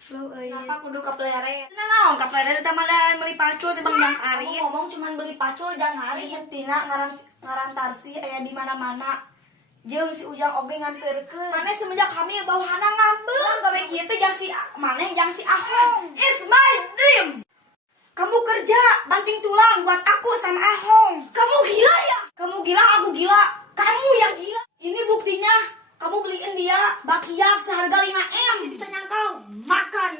Kenapa kudu kapleret? Nah, naon kapleret teh mah da meuli pacul teh Bang Jang Ari. Ngomong cuman beli pacul Jang Ari tina ngaran Tarsi aya di mana-mana. Jeung si Ujang oge nganterkeun. Maneh semenjak kami bau hana ngambeuh gawe kieu teh jang si maneh jang si Ahong. It's my dream. Kamu kerja banting tulang buat aku sama Ahong. Kamu gila ya? Kamu gila, aku gila. Kamu yang gila. Ini buktinya. Kamu beliin dia bakiak seharga 5M. Bisa nyangkau makan.